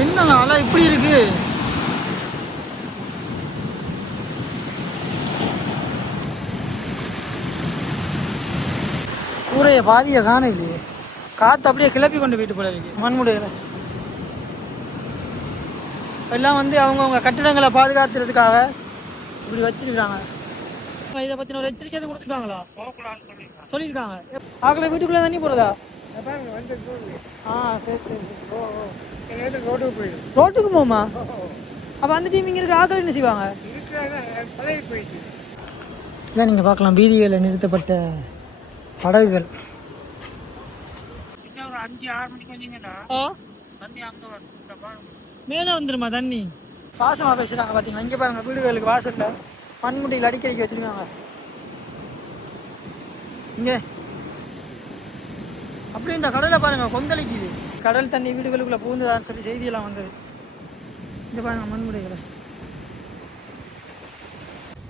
என்னங்க அலை? இப்படி இருக்கு. கூரையை பாதியை காண இல்லையே காற்று அப்படியே கிளப்பி கொண்டு போயிட்டு போல இருக்கு. மண்முடையில் எல்லாம் வந்து அவங்கவுங்க கட்டிடங்களை பாதுகாத்துறதுக்காக இப்படி வச்சிருக்காங்க. இதை பற்றின ஒரு எச்சரிக்கை எதுவும் கொடுத்துருக்காங்களா சொல்லியிருக்காங்க. ஆக்களை வீட்டுக்குள்ளே தண்ணி போகிறதா ஆ சரி சரி சரி. ரோட்டுக்கு போயிடும் ரோட்டுக்கு போமா? அப்போ அந்த டீம் இங்கே இருக்கிற ஆக்கள் என்ன செய்வாங்க? இதான் நீங்கள் பார்க்கலாம் வீதிகளில் நிறுத்தப்பட்ட படகுகள். மேலே வந்துருமா தண்ணி? பாசமாக பேசுகிறாங்க பார்த்தீங்களா இங்கே பாருங்க வீடுகளுக்கு வாசலில் மண்முடியில் அடிக்கடிக்கு வச்சுருக்காங்க. இங்கே. அப்படியே இந்த கடலை பாருங்க கொந்தளிக்குது. கடல் தண்ணி வீடுகளுக்குள்ளே பூந்துதான்னு சொல்லி செய்தியெல்லாம் வந்தது. இந்த பாருங்க மண்முடிகளை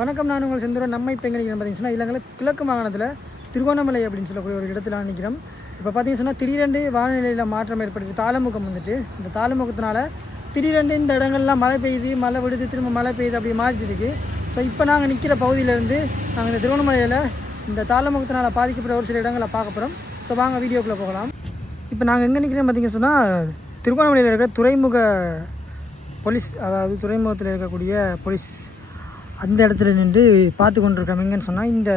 வணக்கம் நான் உங்கள் செந்தூரன். நம்ம இப்போ எங்கே நிற்கிறேன் பார்த்தீங்கன்னா சொன்னால் கிழக்கு மாகாணத்தில் திருகோணமலை அப்படின்னு சொல்லக்கூடிய ஒரு இடத்துல நிற்கிறோம் இப்போ பார்த்தீங்கன்னா சொன்னால் திடீரென்று வானிலையில் மாற்றம் ஏற்பட்டு தாளமுகம் வந்துட்டு இந்த தாளமுகத்தினால திடீரென்று இந்த இடங்கள்லாம் மழை பெய்யுது மழை விடுது திரும்ப மழை பெய்யுது அப்படி மாறிட்டுருக்கு ஸோ இப்போ நாங்கள் நிற்கிற பகுதியிலேருந்து நாங்கள் இந்த திருவண்ணாமலையில் இந்த தாளமுகத்தினால் பாதிக்கப்பட்ட ஒரு சில இடங்களை பார்க்க போகிறோம் ஸோ வாங்க வீடியோக்குள்ளே போகலாம். இப்போ நாங்கள் எங்கே நிற்கிறோம் பார்த்தீங்கன்னு சொன்னால் திருகோணமலையில் இருக்கிற துறைமுக போலீஸ் அதாவது துறைமுகத்தில் இருக்கக்கூடிய போலீஸ் அந்த இடத்துல நின்று பார்த்து கொண்டிருக்கோம் எங்கன்னு சொன்னால் இந்த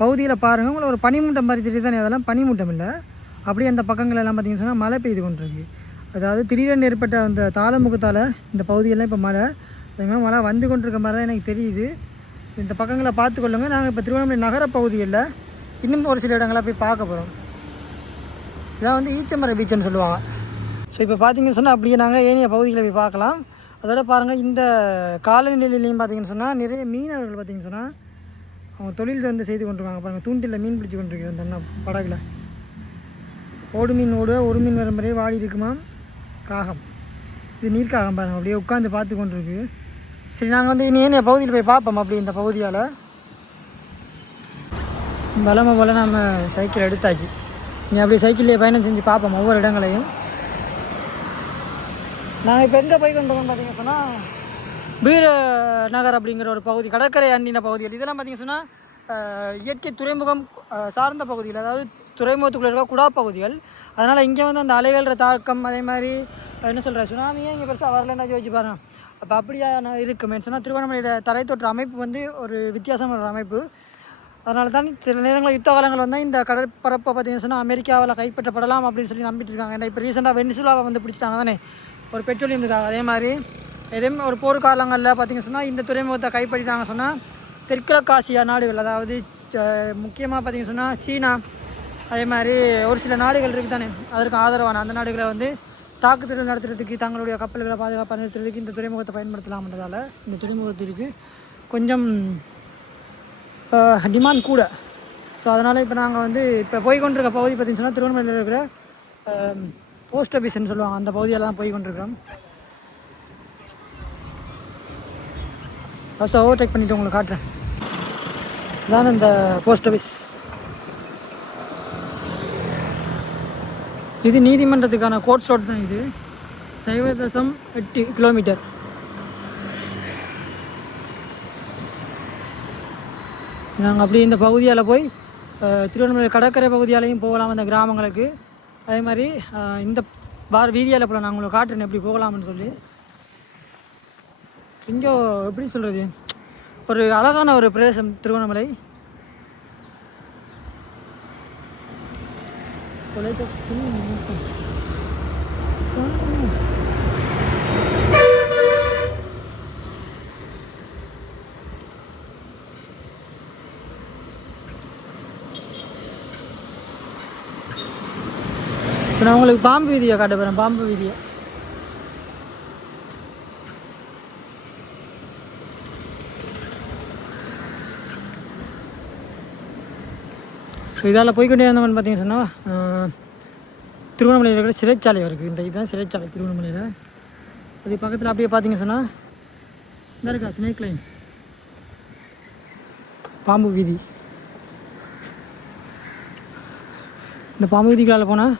பகுதியில் பாருங்கள் உங்களை ஒரு பனிமூட்டம் மாதிரி தெரியுது தானே அதெல்லாம் பனிமூட்டம் இல்லை. அப்படியே அந்த பக்கங்கள் எல்லாம் பார்த்தீங்கன்னு சொன்னால் மழை பெய்து கொண்டிருக்கு. அதாவது திடீரென்று ஏற்பட்ட அந்த தாளமுகத்தால் இந்த பகுதியெல்லாம் இப்போ மழை அதே மாதிரி மழை வந்து கொண்டிருக்க மாதிரி தான் எனக்கு தெரியுது. இந்த பக்கங்களை பார்த்துக்கொள்ளுங்க நாங்கள் இப்போ திருவண்ணாமலை நகர பகுதிகளில் இன்னும் ஒரு சில இடங்களாக போய் பார்க்க போகிறோம் இதான் வந்து ஈச்சமர பீச்சுன்னு சொல்லுவாங்க. ஸோ இப்போ பார்த்தீங்கன்னு சொன்னால் அப்படியே நாங்கள் ஏனைய பகுதிகளை போய் பார்க்கலாம். அதோட பாருங்கள் இந்த காலநிலையிலையும் பார்த்தீங்கன்னு சொன்னால் நிறைய மீனவர்கள் பார்த்தீங்கன்னு சொன்னால் அவங்க தொழில் வந்து செய்து கொண்டிருக்காங்க. பாருங்கள் தூண்டில் மீன் பிடிச்சி கொண்டிருக்கிறோம் அந்த அண்ணா படகுல. ஓடு மீன் ஓடு ஒரு மீன் வரும் வரை வாடி இருக்குமா? காகம். இது நீர்க்காகம் பாருங்கள் அப்படியே உட்காந்து பார்த்து கொண்டிருக்கு. சரி நாங்கள் வந்து இனி ஏனைய பகுதியில் போய் பார்ப்போம் அப்படி இந்த பகுதியால். பலம போல் நம்ம சைக்கிள் எடுத்தாச்சு. நீ அப்படியே சைக்கிள்லேயே பயணம் செஞ்சு பார்ப்போம் ஒவ்வொரு இடங்களையும். நாங்கள் இப்போ எங்கே போய் கொண்டிருக்கோம் பார்த்தீங்க சொன்னால் வீர நகர் அப்படிங்கிற ஒரு பகுதி கடற்கரை அண்டின பகுதிகள். இதெல்லாம் பார்த்தீங்கன்னா சொன்னால் இயற்கை துறைமுகம் சார்ந்த பகுதிகள் அதாவது துறைமுகத்துக்குள்ள இருக்க குடா பகுதிகள். அதனால் இங்கே வந்து அந்த அலைகள்ற தாக்கம் அதே மாதிரி என்ன சொல்கிற சுனாமியே இங்கே பெருசாக வரலன்னா யோசிச்சு பாருங்க. அப்போ அப்படியா நான் இருக்குமே சொன்னால் திருவண்ணாமலையோட தரைத்தொற்று அமைப்பு வந்து ஒரு வித்தியாசமான ஒரு அமைப்பு. அதனால தான் சில நேரங்களில் யுத்த காலங்கள் வந்தால் இந்த கடற்பரப்பை பார்த்தீங்கன்னு சொன்னால் அமெரிக்காவில் கைப்பற்றப்படலாம் அப்படின்னு சொல்லி நம்பிட்டு இருக்காங்க. ஏன்னா இப்போ ரீசெண்டாக வெனிசுலாவை வந்து பிடிச்சிட்டாங்க தானே? ஒரு பெட்ரோலியம் இருக்காங்க. அதே மாதிரி இதே ஒரு போர்க்காலங்களில் பார்த்தீங்கன்னு சொன்னால் இந்த துறைமுகத்தை கைப்பற்றிட்டாங்க சொன்னால் தெற்கிழக்காசியா நாடுகள் அதாவது முக்கியமாக பார்த்தீங்கன்னு சொன்னால் சீனா அதே மாதிரி ஒரு சில நாடுகள் இருக்குது தானே? அதற்கு ஆதரவான அந்த நாடுகளை வந்து தாக்குதல் நடத்துறதுக்கு தங்களுடைய கப்பல்களை பாதுகாப்பாக நிறுத்துறதுக்கு இந்த துறைமுகத்தை பயன்படுத்தலாம்ன்றதால இந்த துறைமுகத்திற்கு கொஞ்சம் டிமாண்ட் கூட. ஸோ அதனால் இப்போ நாங்கள் வந்து இப்போ போய் கொண்டிருக்க பகுதி பார்த்தீங்கன்னு சொன்னால் திருவண்ணாமலையில் இருக்கிற போஸ்ட் ஆஃபீஸ்னு சொல்லுவாங்க. அந்த பகுதியில் தான் போய் கொண்டிருக்கிறோம் ஃபஸ்ட்டு ஓவர்டேக் பண்ணிவிட்டு உங்களுக்கு காட்டுறேன். தான் இந்த போஸ்ட் ஆஃபீஸ் இது நீதிமன்றத்துக்கான கோர்ட் ரோட் தான் இது. சைவ தசம் எட்டு கிலோமீட்டர் நாங்கள் அப்படியே இந்த பகுதியால் போய் திருவண்ணாமலை கடற்கரை பகுதியாலையும் போகலாம் அந்த கிராமங்களுக்கு. அதே மாதிரி இந்த பார் வீதியால் போல நான் உங்களுக்கு காட்டுறேன் எப்படி போகலாம்னு சொல்லி. இங்கே எப்படி சொல்கிறது ஒரு அழகான ஒரு பிரதேசம் திருவண்ணாமலை. தொலைக்காட்சி இப்போ நான் உங்களுக்கு பாம்பு வீதியை காட்ட போகிறேன் பாம்பு வீதியை. ஸோ இதால் போய்க்கொண்டே இருந்தவன் பார்த்தீங்கன்னு சொன்னால் திருவண்ணாமலையில் இருக்கிற சிறைச்சாலை இருக்குது இந்த இதுதான் சிறைச்சாலை திருவண்ணாமலையில். அது பக்கத்தில் அப்படியே பார்த்தீங்க சொன்னால் இந்த இருக்கா ஸ்னேக் லைன் பாம்பு வீதி. இந்த பாம்பு வீதிக்குள்ளால் போனால்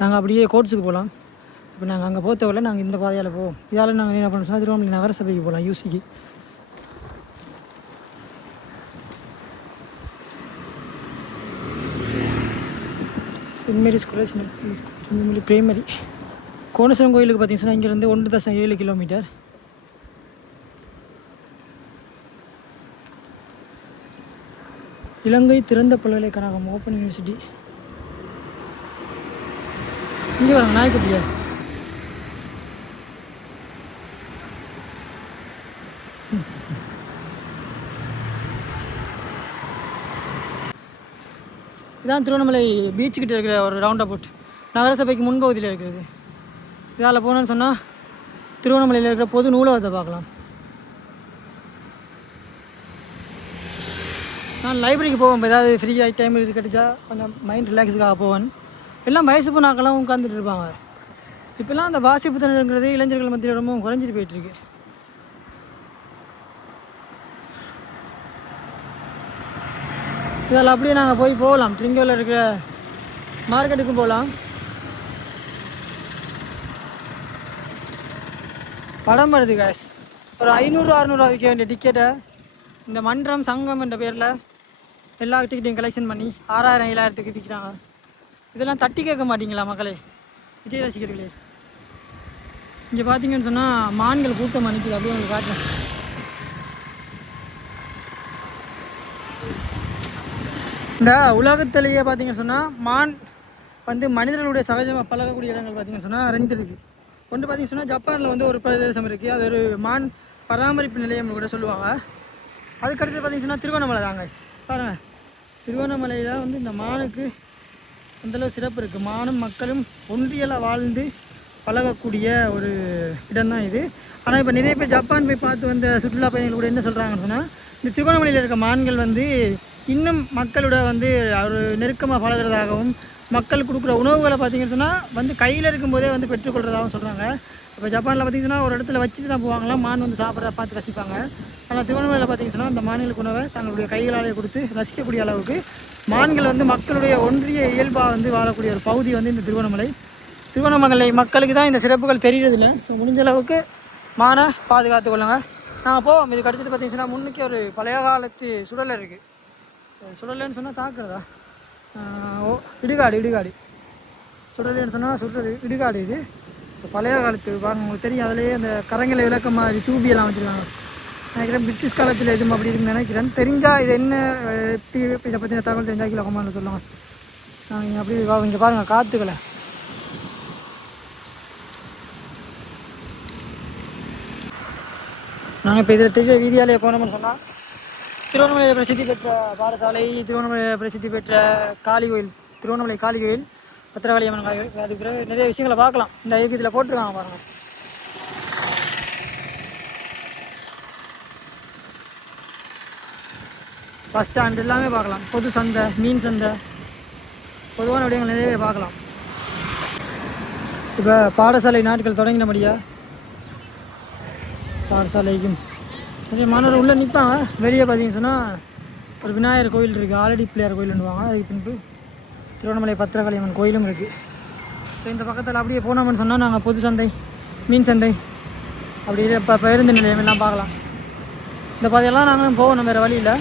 நாங்கள் அப்படியே கோட்ஸுக்கு போகலாம் இப்போ நாங்கள் அங்கே போத்தவில்லை நாங்கள் இந்த பாதையால் போவோம். இதால் நாங்கள் என்ன பண்ண சொன்னால் திருவண்ணாமலை நகரசபைக்கு போகலாம் யூசிக்கு. சென்ட் மேரி ஸ்கூலில் சென்ட் மேரி பிரைமரி கோணேஸ்வரம் கோயிலுக்கு பார்த்தீங்கன்னா இங்கேருந்து ஒன்று தசம் ஏழு கிலோமீட்டர். இலங்கை திறந்த பல்கலைக்கழகம் ஓப்பன் யூனிவர்சிட்டி இங்கே வராங்க நாய்க்குட்டியா இதான் திருவண்ணாமலை பீச்சுக்கிட்ட இருக்கிற ஒரு ரவுண்ட் அபவுட் நகரசபைக்கு முன்பகுதியில் இருக்கிறது. இதால் போனோன்னு சொன்னால் திருவண்ணாமலையில் இருக்கிற பொது நூலகத்தை பார்க்கலாம். நான் லைப்ரரிக்கு போவேன் ஏதாவது ஃப்ரீயாக ஆகி டைம் இது கிடைச்சா கொஞ்சம் மைண்ட் ரிலாக்ஸுக்காக போவேன். எல்லாம் வயசு புண்ணாக்கெல்லாம் உட்காந்துட்டு இருப்பாங்க. இப்போல்லாம் அந்த வாசிப்பு திறனுங்கிறது இளைஞர்கள் மத்தியில் ரொம்ப குறைஞ்சிட்டு போயிட்டுருக்கு. இதில் அப்படியே நாங்கள் போய் போகலாம். ட்ரிங்கோவில் இருக்கிற மார்க்கெட்டுக்கும் போகலாம். படம் வருது காய்ஸ் ஒரு ஐநூறு அறநூறுவா விற்க வேண்டிய டிக்கெட்டை இந்த மன்றம் சங்கம் என்ற பேரில் எல்லா டிக்கெட்டையும் கலெக்ஷன் பண்ணி ஆறாயிரம் ஏழாயிரத்துக்கு விற்கிறாங்க. இதெல்லாம் தட்டி கேட்க மாட்டீங்களா மக்களே? விஜய் ரசிகர்களே இங்கே பார்த்தீங்கன்னு சொன்னால் மான்கள் கூட்டம் அனுப்பிது. அப்படியே உங்களுக்கு காட்டுறேன். இந்த உலகத்திலேயே பார்த்தீங்கன்னு சொன்னால் மான் வந்து மனிதர்களுடைய சகஜமாக பழகக்கூடிய இடங்கள் பார்த்தீங்கன்னு சொன்னால் ரெண்டு இருக்குது ஒன்று பார்த்தீங்கன்னு சொன்னால் ஜப்பானில் வந்து ஒரு பிரதேசம் இருக்குது அது ஒரு மான் பராமரிப்பு நிலையம்னு கூட சொல்லுவாங்க. அதுக்கடுத்து பார்த்தீங்கன்னு சொன்னால் திருவண்ணாமலை தாங்க. பாருங்கள் திருவண்ணாமலையில் வந்து இந்த மானுக்கு அந்தளவு சிறப்பு இருக்குது மானும் மக்களும் ஒன்றியலாக வாழ்ந்து பழகக்கூடிய ஒரு இடம்தான் இது. ஆனால் இப்போ நிறைய பேர் ஜப்பான் போய் பார்த்து வந்த சுற்றுலா பயணிகள் கூட என்ன சொல்கிறாங்கன்னு சொன்னால் இந்த திருவண்ணாமலையில் இருக்க மான்கள் வந்து இன்னும் மக்களோட வந்து ஒரு நெருக்கமாக பழகுறதாகவும் மக்கள் கொடுக்குற உணவுகளை பார்த்தீங்கன்னு சொன்னால் வந்து கையில் இருக்கும்போதே வந்து பெற்றுக்கொள்கிறதாகவும் சொல்கிறாங்க இப்போ ஜப்பானில் பார்த்தீங்கன்னா ஒரு இடத்துல வச்சுட்டு தான் போவாங்களாம். மான் வந்து சாப்பிட்றத பார்த்து ரசிப்பாங்க. ஆனால் திருவண்ணாமலையில் பார்த்திங்கன்னா அந்த மான்களுக்கு உணவை தங்களுடைய கைகளாலே கொடுத்து ரசிக்கக்கூடிய அளவுக்கு மான்கள் வந்து மக்களுடைய ஒன்றிய இயல்பாக வந்து வாழக்கூடிய ஒரு பகுதி வந்து இந்த திருவண்ணாமலை. திருவண்ணாமலை மக்களுக்கு தான் இந்த சிறப்புகள் தெரியறதில்ல ஸோ முடிஞ்ச அளவுக்கு மானை பாதுகாத்து கொள்ளுங்கள் நாங்கள் போவோம் இதுக்கு அடுத்தது பார்த்தீங்கன்னா முன்னுக்கு ஒரு பழைய காலத்து சுடலை இருக்குது சுடலைன்னு சொன்னால் தாக்குறதா? ஓ இடுகாடு இடுகாடு. சுடலைன்னு சொன்னால் சுடுறது இடுகாடு இது. இப்போ பழைய காலத்து பாருங்க உங்களுக்கு தெரியும் அதுலேயே அந்த கரங்களை விளக்க மாதிரி தூபியெல்லாம் வச்சுருக்காங்க. நினைக்கிறேன் பிரிட்டிஷ் காலத்தில் எதுவும் அப்படி இருக்குன்னு நினைக்கிறேன். தெரிஞ்சால் இது என்ன எப்படி இதை பற்றின தகவல் தெரிஞ்சால் கீழே கொமான்னு சொல்லுவாங்க நாங்கள் அப்படி வா இங்கே பாருங்கள் காற்றுக்களை நாங்கள் இப்போ இதில் தெரிய வீதியாலே போனோம்னு சொன்னால் திருவண்ணாமலையில் பிரசித்தி பெற்ற பாடசாலை திருவண்ணாமலையில் பிரசித்தி பெற்ற காளி கோயில் திருவண்ணாமலை காளி கோயில் பத்திரகாளி அம்மன் காளி அதுக்கு பிறகு நிறைய விஷயங்களை பார்க்கலாம். இந்த ஐக்கியத்தில் போட்டிருக்காங்க பாருங்கள் பஸ் ஸ்டாண்ட் எல்லாமே பார்க்கலாம். பொது சந்தை மீன் சந்தை பொதுவான விடயங்கள் நிறைய பார்க்கலாம். இப்போ பாடசாலை நாட்கள் தொடங்கினபடியா பாடசாலைக்கும் நிறைய மாணவர்கள் உள்ளே நிற்பாங்க வெளியே பார்த்தீங்கன்னு சொன்னால் ஒரு விநாயகர் கோயில் இருக்குது ஆலடி பிள்ளையார் கோயில்னுவாங்க அதுக்கு பின்பு திருவண்ணாமலை பத்திரகாளியம்மன் கோயிலும் இருக்குது ஸோ இந்த பக்கத்தில் அப்படியே போனோம்னு சொன்னால் நாங்கள் பொது சந்தை மீன் சந்தை அப்படி இப்போ பேருந்து நிலையம் எல்லாம் பார்க்கலாம். இந்த பாதையெல்லாம் நாங்களும் போகணும் வேறு வழியில்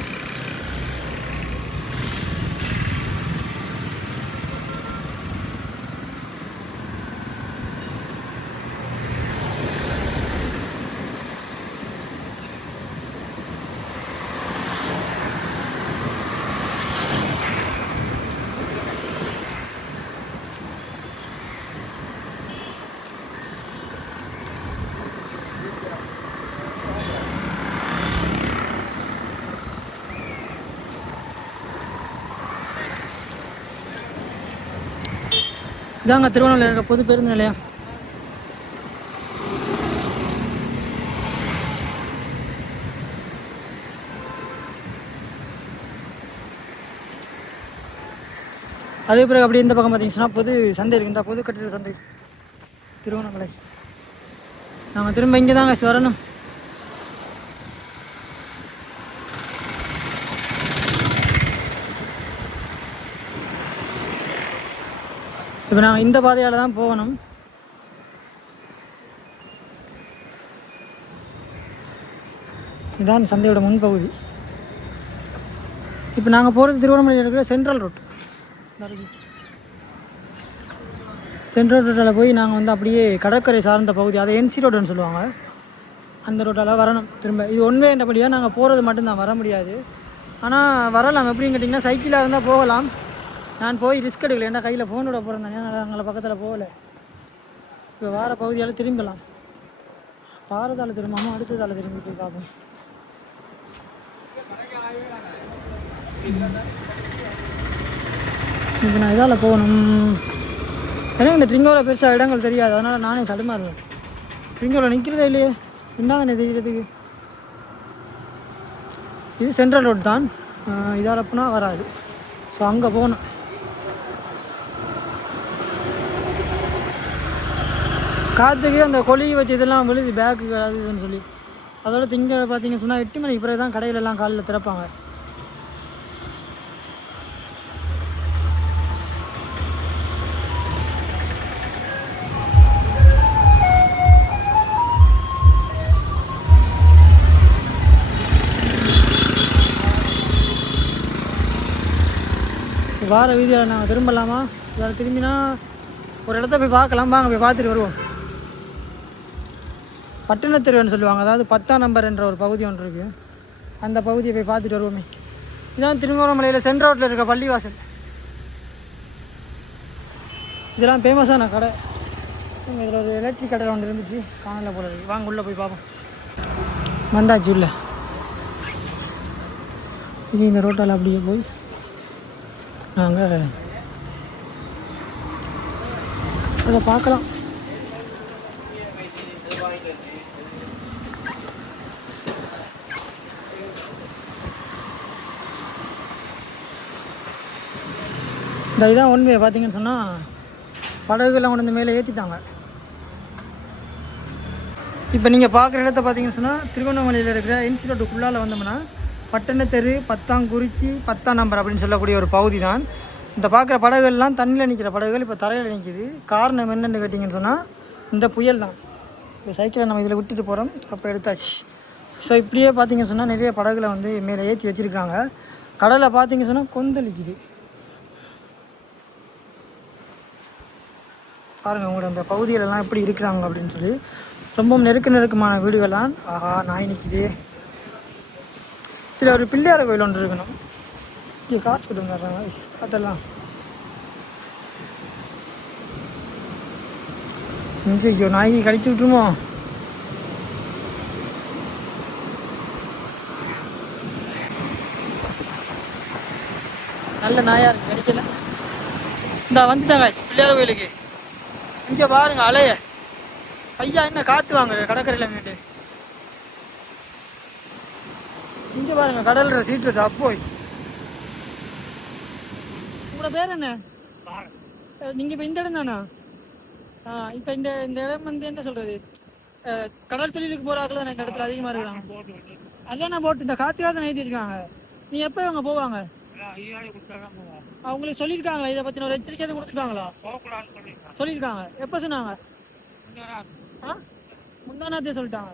இதாங்க திருவண்ணாமலை இருக்கிற பொது பேருந்து நிலையம். அதே பிறகு அப்படி இந்த பக்கம் பார்த்தீங்கன்னா பொது சந்தை இருக்குது இந்த பொது கட்டிட சந்தை. திருவண்ணாமலை. நாங்கள் திரும்ப இங்கே தாங்க வரணும். இப்போ நாங்கள் இந்த பாதையால் தான் போகணும். இதுதான் சந்தையோட முன்பகுதி. இப்போ நாங்கள் போகிறது திருவண்ணாமலை இருக்கிற சென்ட்ரல் ரோட் சென்ட்ரல் ரோட்டில் போய் நாங்கள் வந்து அப்படியே கடற்கரை சார்ந்த பகுதி அதை என்சி ரோடுன்னு சொல்லுவாங்க. அந்த ரோட்டால் வரணும் திரும்ப. இது ஒன்வேன்றபடியாக நாங்கள் போகிறது மட்டும்தான் வர முடியாது. ஆனால் வரலாம். எப்படின்னு கேட்டிங்கன்னா சைக்கிளாக இருந்தால் போகலாம். நான் போய் ரிஸ்க் எடுக்கல. ஏன்னா கையில் ஃபோனோட போகிறேன் தானே. அங்கே பக்கத்தில் போகல. இப்போ வார பகுதியால் திரும்பலாம். பாரதால திரும்பாமல் அடுத்ததால் திரும்பி போய் பார்ப்போம். இப்போ நான் இதால் போகணும். எனக்கு இந்த ட்ரிங்கோவில் பெருசாக இடங்கள் தெரியாது. அதனால் நானே தடுமாறுவேன். ட்ரிங்கோவில் நிற்கிறதே இல்லையே. என்னதானே தெரியறதுக்கு இது சென்ட்ரல் ரோட் தான். இதால் போனால் வராது. ஸோ அங்கே போகணும். காற்றுக்கு அந்த கொலி வச்சு இதெல்லாம் விழுது பேக்கு அது இதுன்னு சொல்லி. அதோட திங்க பார்த்தீங்க சொன்னால் எட்டு மணிக்கு பிறகு தான் கடையிலெல்லாம் காலில் காலையில் திறப்பாங்க. வார வீதியில் நாங்கள் திரும்பலாமா? இதில் திரும்பினா ஒரு இடத்த போய் பார்க்கலாம். வாங்க போய் பார்த்துட்டு வருவோம். பட்டணத்தெருவுன்னு சொல்லுவாங்க. அதாவது பத்தாம் நம்பர் என்ற ஒரு பகுதி ஒன்று இருக்குது அந்த பகுதியை போய் பார்த்துட்டு வருவோமே. இதான் திருமூலமலையில் சென்ட் ரோட்டில் இருக்க பள்ளிவாசல். இதெல்லாம் ஃபேமஸான கடை. இதில் ஒரு எலக்ட்ரிக் கடை ஒன்று இருந்துச்சு. காணல போல இருக்கு. வாங்க உள்ளே போய் பார்ப்போம். வந்தாச்சு உள்ள. இது இந்த ரோட்டால் அப்படியே போய் நாங்கள் அதை பார்க்கலாம். இந்த இதான் ஒன்வே பார்த்தீங்கன்னு சொன்னால் படகுலாம் கொண்டு வந்து மேலே ஏற்றிட்டாங்க இப்போ நீங்கள் பார்க்குற இடத்த பார்த்தீங்கன்னு சொன்னால் திருவண்ணாமலையில் இருக்கிற இன்ஸ்டியூட்டுக்குள்ளால் வந்தோம்னா பட்டண தெரு பத்தாங்குறிச்சி பத்தாம் நம்பர் அப்படின்னு சொல்லக்கூடிய ஒரு பகுதி தான் இந்த பார்க்குற படகுகள்லாம் தண்ணியில் நிற்கிற படகுகள் இப்போ தரையில் நிற்கிது காரணம் என்னென்னு கேட்டிங்கன்னு சொன்னால் இந்த புயல் தான். இப்போ சைக்கிளை நம்ம இதில் விட்டுட்டு போகிறோம் அப்போ எடுத்தாச்சு. ஸோ இப்படியே பார்த்தீங்கன்னு சொன்னால் நிறைய படகுகளை வந்து மேலே ஏற்றி வச்சுருக்காங்க. கடலை பார்த்தீங்கன்னு சொன்னால் கொந்தளிக்குது. பாருங்கள் உங்களோட அந்த பகுதியிலலாம் எப்படி இருக்கிறாங்க அப்படின்னு சொல்லி. ரொம்பவும் நெருக்க நெருக்கமான வீடுகள்லாம். ஆஹா நாய் நிற்கிது இதில் ஒரு பிள்ளையார் கோயில் ஒன்று இருக்கணும். இங்கே காசு கொடுங்க அதெல்லாம். இங்கே ஐயோ நாய்க்கு கடிச்சு விட்டுருமோ? நல்ல நாயா இருக்கு கடிக்கல. இந்த வந்துட்டாங்க பிள்ளையார் கோயிலுக்கு. இங்கே பாருங்க அலைய. ஐயா என்ன காத்து வாங்க கடற்கரையில் நின்றுட்டு இங்கே பாருங்க கடல்ற சீட்டு அப்போய். உங்களோட பேர் என்ன? அஹ் நீங்க இப்ப இந்த இடம் தானா? ஆ இப்ப இந்த இந்த இடம் வந்து என்ன சொல்றது? அஹ் கடல் தொழிலுக்கு போற ஆட்கள் தான் இந்த இடத்துல அதிகமா இருக்கிறாங்க. அதான் போட்டு இந்த காத்துக்காக தான் எழுதி இருக்காங்க நீ எப்போ இவங்க போவாங்க? அவங்களுக்கு சொல்லியிருக்காங்களா? இதை பத்தின ஒரு எச்சரிக்கை கொடுத்துருக்காங்களா? சொல்லியிருக்காங்க. எப்போ சொன்னாங்க? ஆ? முந்தானத்தே சொல்லிட்டாங்க.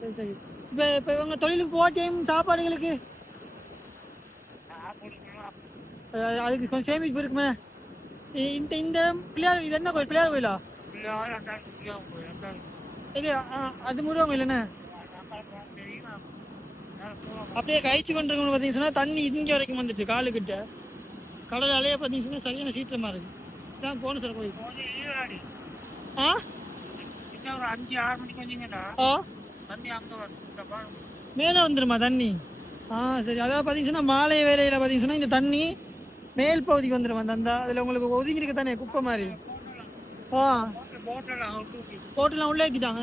சரி சரி. இப்போ இப்போ இவங்க தொழிலுக்கு போக டைம் சாப்பாடுகளுக்கு அதுக்கு கொஞ்சம் சேமிப்பு இருக்குமே. இந்த இந்த பிள்ளையார் இது என்ன கோயில்? பிள்ளையார் கோயிலா? இது அது முருகன் போவோம் அப்படியே கழிச்சு கொண்டிருக்கணும் பார்த்தீங்கன்னு தண்ணி இங்கே வரைக்கும் வந்துட்டு காலுக்கிட்ட. கடல் அலைய பார்த்தீங்கன்னு சரியான சீற்றமாக இருக்கு. இதான் போன சார் கோயில் ஆ? ஒரு அஞ்சு ஆறு மணிக்கு வந்தீங்கன்னா ஆ? தண்ணி அங்கே மேலே வந்துருமா தண்ணி? ஆ சரி. அதாவது பார்த்தீங்கன்னா மாலை வேலையில் பார்த்தீங்கன்னா இந்த தண்ணி மேல் பகுதிக்கு வந்துடும் அந்த அதில் உங்களுக்கு ஒதுங்கி இருக்க தானே குப்பை மாதிரி. ஆ. போட்டில் அவங்க தூக்கி. ஹோட்டல்லாம் உள்ளே ஏற்றிட்டாங்க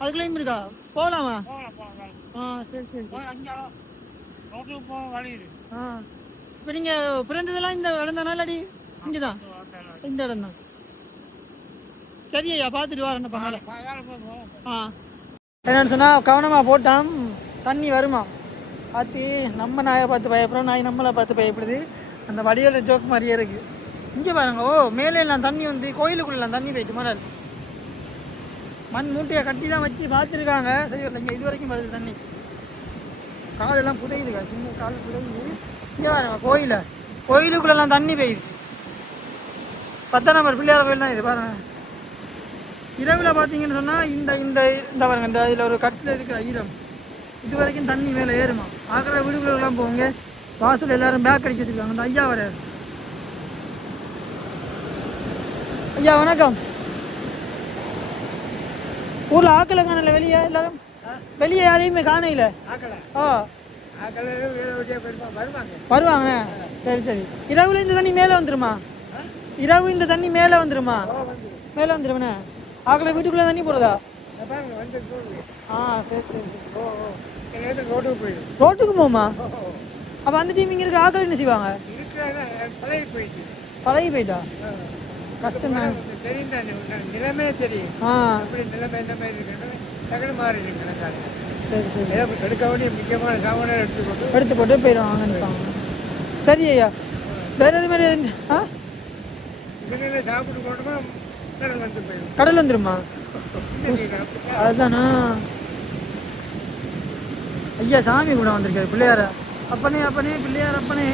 அதுக்குள்ளேயும் இருக்கா? போகலாமா ஆ சரி சரி சரி. ரோட்டுக்கு போக வழி இருக்கு ஆ. இப்போ நீங்கள் பிறந்ததெல்லாம் இந்த இடம் தானா இல்லாடி இங்கே தான்? இந்த இடம் தான். சரி ஐயா பார்த்துட்டு வரேன் போவோம். ஆ. என்னன்னு சொன்னால் கவனமாக போட்டான் தண்ணி வருமா பார்த்து நம்ம நாயை பார்த்து பயப்படுறோம் நாய் நம்மளை பார்த்து பயப்படுது. அந்த வடிவேல ஜோக் மாதிரியே இருக்குது இங்கே பாருங்க ஓ மேலே எல்லாம் தண்ணி வந்து கோயிலுக்குள்ளெல்லாம் தண்ணி போயிட்டு மலர் மண் மூட்டையை கட்டி தான் வச்சு பார்த்துருக்காங்க. சரி இல்லைங்க இது வரைக்கும் வருது தண்ணி. காலெல்லாம் புதையுதுங்க சின்ன கால் புதையுது. இங்கே பாருங்க கோயில. கோயிலுக்குள்ளெல்லாம் தண்ணி பெய்யுது. பத்தாம் நம்பர் பிள்ளையார் கோயில் தான் இது பாருங்க. இரவில் பார்த்தீங்கன்னு சொன்னால் இந்த இந்த இந்த பாருங்க இந்த இதில் ஒரு கட்டில் இருக்கிற ஈரம். இது வரைக்கும் தண்ணி மேலே ஏறுமா. பார்க்குற வீடுகளுக்கெல்லாம் போங்க. வாசல் எல்லாரும் பேக் அடிக்க வச்சுருக்காங்க. அந்த ஐயா வர ஐயா வணக்கம். ஊரில் ஆக்களை காணல வெளியே? எல்லாரும்? வெளியே யாரையுமே காணையில ஆக்கலை. ஆக்கலை வருவாங்க. வருவாங்கண்ணே. சரி சரி. இரவுல இந்த தண்ணி மேலே வந்துருமா? இரவு இந்த தண்ணி மேலே வந்துருமா? மேலே வந்துருவண்ணே ஆக்களை வீட்டுக்குள்ளே தண்ணி போகிறதா ஆ சரி சரி சரி. ஓ ஓ. ரோட்டுக்கு போயிடும் ரோட்டுக்கு போமா? அப்போ அந்த டீம் இங்கே இருக்கிற ஆக்கள் என்ன செய்வாங்க? பழகி போயிடுச்சு பழகி போயிட்டா? கஷ்டம் தான் தெரியும் தானே நிலைமையே தெரியும். ஆ. நிலைமை எந்த மாதிரி இருக்குன்னு. டக்குனு மாறிடுங்க கணக்காக சரி சரி. ஏதோ எடுக்க வேண்டிய முக்கியமான சாமானை எடுத்துக்கொண்டு எடுத்து போட்டு போயிடுவாங்க நினைப்பாங்க சரி ஐயா. வேறு எது மாதிரி ஆ? சாப்பிட்டு கொண்டுமா கடல் வந்து போயிடும். கடல் வந்துருமா அதுதானா? ஐயா சாமி கூட வந்திருக்காரு பிள்ளையார. அப்பனே அப்பனே பிள்ளையார் அப்பனே.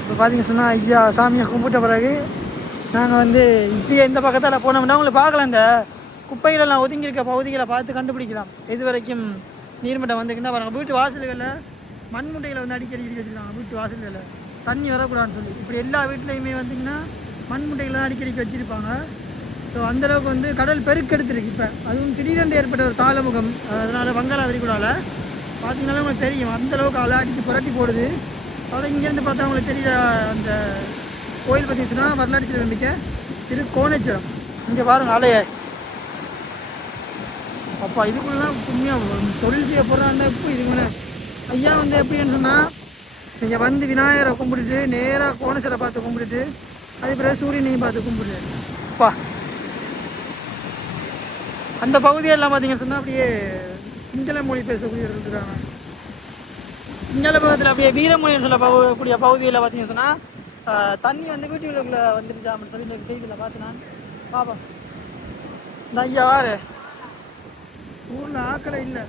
இப்போ பார்த்தீங்க சொன்னால் ஐயா சாமியை கும்பிட்ட பிறகு நாங்கள் வந்து இப்படியே இந்த பக்கத்தால் போனோம்னா உங்களை பார்க்கலாம் இந்த குப்பைகளெல்லாம் ஒதுங்கியிருக்க பகுதிகளை பார்த்து கண்டுபிடிக்கலாம். இது வரைக்கும் நீர்மட்டம் வந்துருக்குன்னா பாருங்கள் வீட்டு வாசல்களில் மண் முட்டைகளை வந்து அடிக்கடி இடிக்க வச்சுருக்காங்க. வீட்டு வாசல்களில். தண்ணி வரக்கூடாதுன்னு சொல்லி. இப்படி எல்லா வீட்லேயுமே வந்தீங்கன்னா மண் முட்டைகளை தான் அடிக்கடிக்கு வச்சுருப்பாங்க. ஸோ அந்தளவுக்கு வந்து கடல் பெருக்கெடுத்துருக்கு இப்போ. அதுவும் திடீரென்று ஏற்பட்ட ஒரு தாளமுகம் அதனால் வங்காள விரிகுடாவில் பார்த்தீங்கன்னா உங்களுக்கு தெரியும். அந்தளவுக்கு அலை அடித்து புரட்டி போடுது. அப்புறம் இங்கேருந்து பார்த்தா உங்களுக்கு தெரியல அந்த கோயில் பார்த்தீங்கன்னா வரலாற்று சிறமிக்க திரு கோணேஸ்வரம் இங்கே பாருங்கள் அலையை அப்பா இதுக்குள்ளலாம் உண்மையாக தொழில் செய்ய போகிறாண்டா இப்போ இதுக்குள்ள. ஐயா வந்து எப்படின்னு சொன்னால் நீங்கள் வந்து விநாயகரை கும்பிட்டுட்டு நேராக கோணேஸ்வரை பார்த்து கும்பிட்டுட்டு அது பிறகு சூரியனையும் பார்த்து கும்பிட்டு அப்பா. அந்த பகுதியெல்லாம் பார்த்தீங்கன்னு சொன்னால் அப்படியே சிங்கள மொழி பேசக்கூடியவர்கள் இருக்காங்க சிங்கள பக்கத்தில் அப்படியே வீரமொழின்னு சொல்ல போகக்கூடிய பகுதியில் பார்த்தீங்கன்னு சொன்னால் தண்ணி வந்து வீட்டுக்குள்ளே வந்துருச்சா அப்படின்னு சொல்லி இந்த செய்தியில் பார்த்து நான் பாப்பா இந்த ஐயா வாரு. ஊரில் ஆக்களை இல்லை.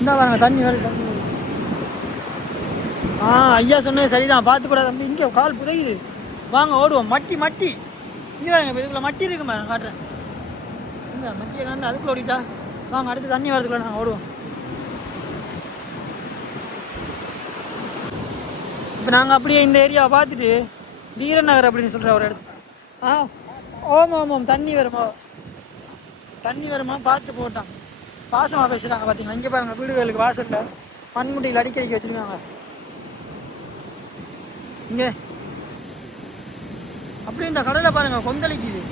இந்த பாருங்க தண்ணி வருது தண்ணி ஆ ஐயா சொன்னது சரிதான். பார்த்துக்கூடாது தம்பி. இங்கே கால் புதையுது. வாங்க ஓடுவோம். மட்டி மட்டி. இங்கே பாருங்க இப்போ இதுக்குள்ள மட்டி இருக்கு பாருங்க காட்டுறேன். இங்கே மட்டியை காண்டு அதுக்குள்ள ஓடிட்டா. வாங்க அடுத்து தண்ணி வரதுக்குள்ள நாங்கள் ஓடுவோம். இப்போ நாங்கள் அப்படியே இந்த ஏரியாவை பார்த்துட்டு வீரநகர் அப்படின்னு சொல்கிற ஒரு இடத்து ஆ ஓம் ஓம் ஓம். தண்ணி வருமா? தண்ணி வருமா? பார்த்து போட்டான். பாசமாக பேசுகிறாங்க பார்த்தீங்களா இங்கே பாருங்கள் வீடுகளுக்கு வாசலில் மண்முட்டியில் அடிக்கடிக்கு வச்சுருக்காங்க. இங்கே. அப்படியே இந்த கடலை பாருங்கள் கொந்தளிக்குது.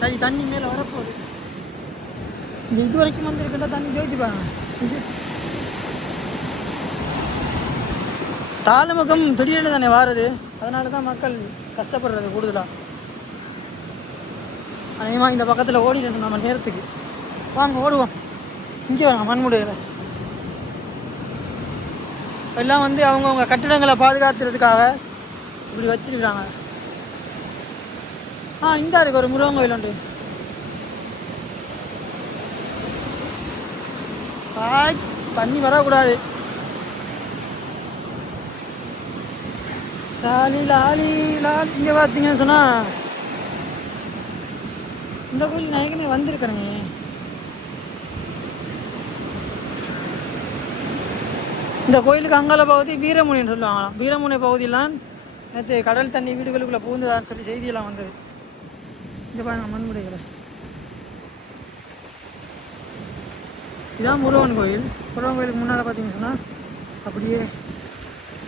சரி தண்ணி மேலே வரப்போகுது. இங்கே இது வரைக்கும் வந்துருக்கிட்ட தண்ணி? ஜோதிச்சு பாருங்க. இது. தாளமுகம் திடீர்னு தானே வாருது? அதனால தான் மக்கள் கஷ்டப்படுறது கூடுதலாக அதிகமாக இந்த பக்கத்தில் ஓடிடணும் நம்ம நேரத்துக்கு. வாங்க ஓடுவோம். இங்கே வரும் மண்முடையில் எல்லாம் வந்து அவங்கவுங்க கட்டிடங்களை பாதுகாத்துறதுக்காக இப்படி வச்சிருக்காங்க. ஆ இந்த இருக்கு ஒரு முருகன் கோயில் உண்டு. ஆய் தண்ணி வரக்கூடாது. லாலி லாலி லாலி. இங்கே பார்த்தீங்கன்னு சொன்னால் இந்த கோயில் நான் வந்திருக்கிறேங்க இந்த கோயிலுக்கு அங்கால பகுதி வீரமுனின்னு சொல்லுவாங்களாம். வீரமுனை பகுதியெல்லாம் நேற்று கடல் தண்ணி வீடுகளுக்குள்ளே புகுந்ததான்னு சொல்லி செய்தியெல்லாம் வந்தது. இந்த பாருங்க மண்முடைகளை. இதான் முருகன் கோயில். முருகன் கோயிலுக்கு முன்னால் பார்த்தீங்கன்னு சொன்னால் அப்படியே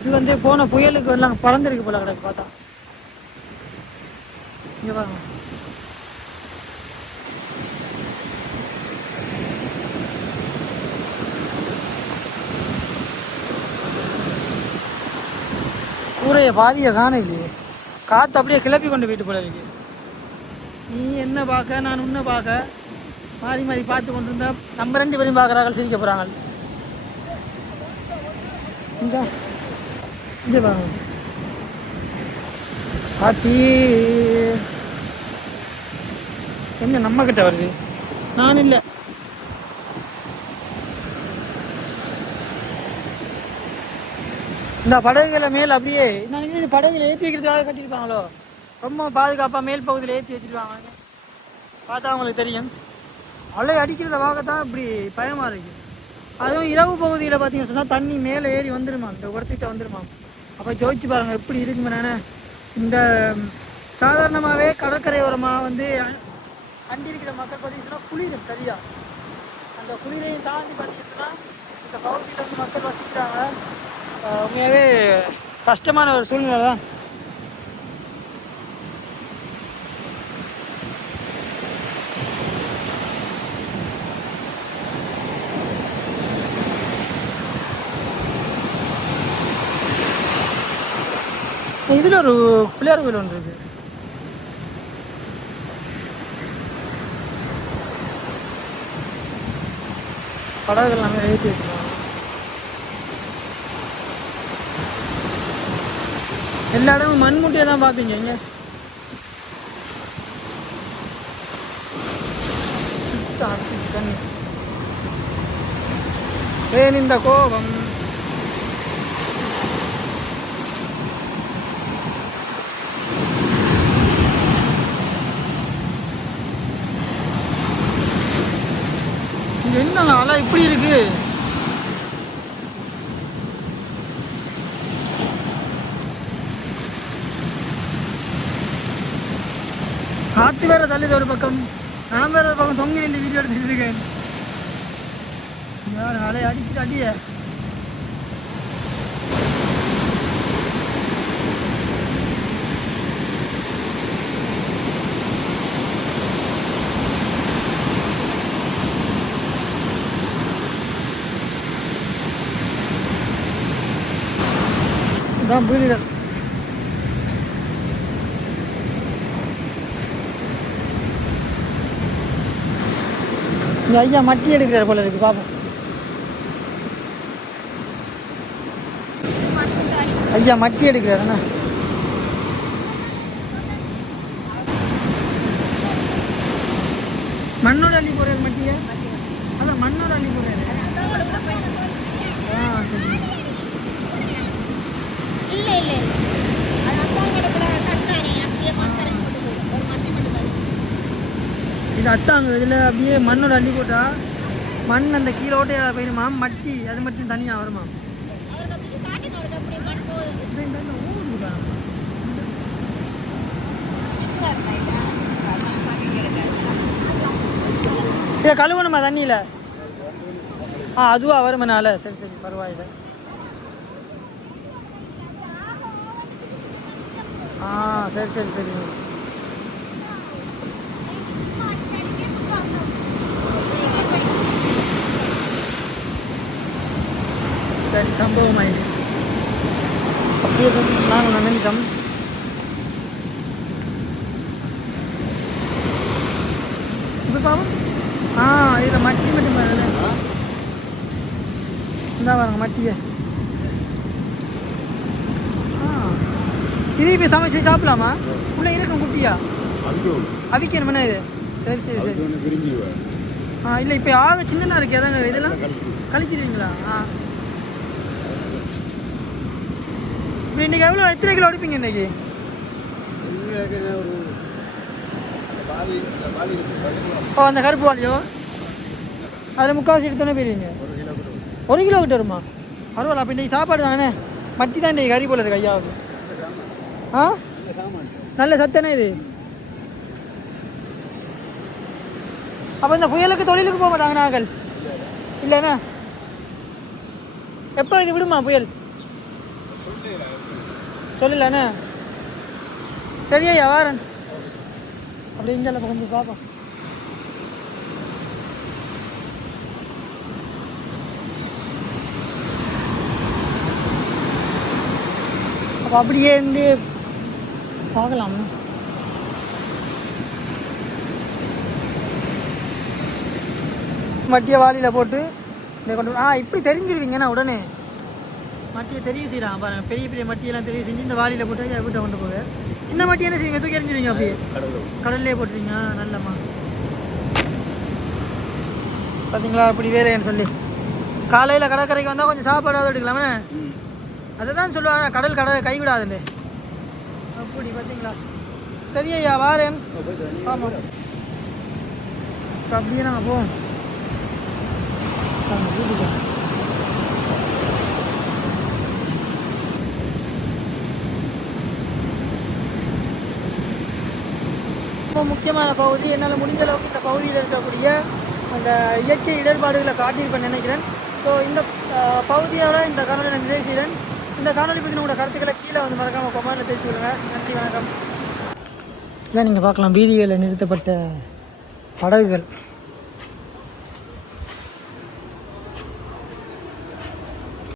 இது வந்து போன புயலுக்கு எல்லாம் பறந்துருக்கு போல கிடக்கு பார்த்தா. இங்கே பாருங்க. கூரையை பாதியை காண இல்லையே காற்று அப்படியே கிளப்பி கொண்டு போயிட்டு போல இருக்கு. நீ என்ன பார்க்க நான் உன்னை பார்க்க? மாறி மாறி பார்த்து கொண்டு இருந்தா நம்ம ரெண்டு பேரும் பார்க்குறாங்க சிரிக்க போகிறாங்க இந்த இங்கே பாருங்க. பாத்தி என்ன நம்ம கிட்ட வருது? நான் இல்லை. இந்த படகுகளை மேல் அப்படியே நான் நினைக்கிறேன் இந்த படகுல ஏற்றி வைக்கிறதுக்காக கட்டியிருப்பாங்களோ? ரொம்ப பாதுகாப்பாக மேல் பகுதியில் ஏற்றி வச்சுருவாங்க பார்த்தா அவங்களுக்கு தெரியும். அலை அடிக்கிறத பார்க்கத்தான் இப்படி பயமாக இருக்குது அதுவும் இரவு பகுதியில் பார்த்தீங்கன்னு சொன்னால் தண்ணி மேலே ஏறி வந்துருமா? இந்த உரத்திட்ட வந்துருமா? அப்போ ஜோதிச்சு பாருங்கள் எப்படி இருக்குமே இந்த சாதாரணமாகவே கடற்கரை ஓரமாக வந்து அ- அண்டி இருக்கிற மக்கள் பார்த்தீங்கன்னா குளிரும் சரியாக அந்த குளிரையும் தாண்டி பார்த்தீங்கன்னா இந்த பகுதியில் வந்து மக்கள் வசிக்கிறாங்க. உண்மையாகவே கஷ்டமான ஒரு சூழ்நிலை தான். இதில் ஒரு பிள்ளையார் கோயில் ஒன்று இருக்குது படகுகள் எல்லாமே ஏற்றி வச்சுருக்கோம் எல்லா இடமும் மண்முட்டியை தான் பார்ப்பீங்க இங்கே. ஏன் இந்த கோபம்? இங்க என்ன அலை? இப்படி இருக்கு. காத்து ஒரு பக்கம் நான் வேறு ஒரு பக்கம் தொங்கி நின்று வீடியோ எடுத்துட்டு இருக்கேன். யார் அலை அடிச்சுட்டு அடிய? தான் வீடுகள் இந்த ஐயா மட்டி எடுக்கிறார் போல இருக்கு பாப்போம். ஐயா மட்டி எடுக்கிறார் என்ன? மண்ணோட அள்ளி போகிறார் மட்டியா? அதான் மண்ணோட அள்ளி போகிறார் ஆ சரி இல்ல இல்ல இல்ல அது அத்தாவோட கூட கட்டானே அப்படியே மட்டரை போட்டு போயிடும். ஒரு மட்டை மட்டும் தான் இது அத்தாங்க இதில் அப்படியே மண்ணோட அள்ளி போட்டா மண் அந்த கீழே ஓட்டையால் போயிடுமா மட்டி அது மட்டும் தனியாக வருமா? இதை கழுவணுமா தண்ணியில்? ஆ அதுவாக வருமனால? சரி சரி பரவாயில்ல. ஆ சரி சரி சரி. சரி சம்பவம் ஆயிடுச்சு. அப்படியே நாங்கள் நினைஞ்சோம் இப்போ பாவம் ஆ இதில் மட்டி மட்டும் இந்தா பாருங்க மட்டியை. ஆ. இது இப்போ சமைச்சு சாப்பிடலாமா? உள்ளே இருக்கும் குட்டியா? அவிக்கணுமா இது? சரி சரி சரி. ஆ இல்லை இப்போ ஆக சின்னதாக இருக்கு அதாங்க இதெல்லாம் கழிச்சிருவீங்களா? ஆ இப்போ இன்றைக்கி எவ்வளோ எத்தனை கிலோ எடுப்பீங்க இன்னைக்கு? ஓ அந்த கருப்பு வாலியோ அதில் முக்கால்வாசி எடுத்தோன்னே போயிருவீங்க? ஒரு கிலோ ஒரு கிலோ கிட்ட வருமா? பரவாயில்ல அப்போ இன்றைக்கி சாப்பாடு தானே? மட்டி தான் இன்றைக்கி கறி போல இருக்கு ஐயாவுக்கு. ஆ? நல்ல சாமான் நல்ல சத்தானே இது. அப்போ இந்த புயலுக்கு தொழிலுக்கு போக மாட்டாங்க நாங்கள். இல்லைண்ணா எப்போ இது விடுமா புயல்? சொல்லலண்ணே சரியா வாரன் அப்படி இங்கே கொஞ்சம் பார்ப்போம். அப்போ அப்படியே இருந்து பார்க்கலாம்ண்ணா மட்டிய வாளியில் போட்டு இதை கொண்டு ஆ இப்படி தெரிஞ்சிருவீங்கண்ணா உடனே? மட்டியை தெரிய செய்கிறான் பாருங்க பெரிய பெரிய மட்டியெல்லாம் தெரிய செஞ்சு இந்த வாளியில் போட்டு வீட்டை கொண்டு போக சின்ன மாட்டி என்ன செய்வீங்க? தூக்கி எறிஞ்சிருவீங்க அப்படியே? கடல்லே போட்டுருவீங்க. நல்லம்மா பார்த்தீங்களா இப்படி வேலைன்னு சொல்லி. காலையில் கடற்கரைக்கு வந்தால் கொஞ்சம் சாப்பாடாவது எடுக்கலாமே? அதை தான் சொல்லுவாங்க. கடல் கடல் கைவிடாதுன்னு அப்படி பார்த்தீங்களா சரி ஐயா வாரேன். ஆமாம். அப்படியே நாங்கள் போவோம். வீட்டுக்கு ரொம்ப முக்கியமான பகுதி. என்னால் முடிஞ்ச அளவுக்கு இந்த பகுதியில் இருக்கக்கூடிய அந்த இயற்கை இடர்பாடுகளை காட்டியிருப்பேன் நினைக்கிறேன். ஸோ இந்த பகுதியால் இந்த காணொலி நான் நிறைவு செய்கிறேன். இந்த காணொலி பற்றி உங்களோட கருத்துக்களை கீழே வந்து மறக்காமல் கொமாண்டில் தெரிவித்து விடுங்க நன்றி வணக்கம். இதான் நீங்கள் பார்க்கலாம். வீதிகளில் நிறுத்தப்பட்ட படகுகள்.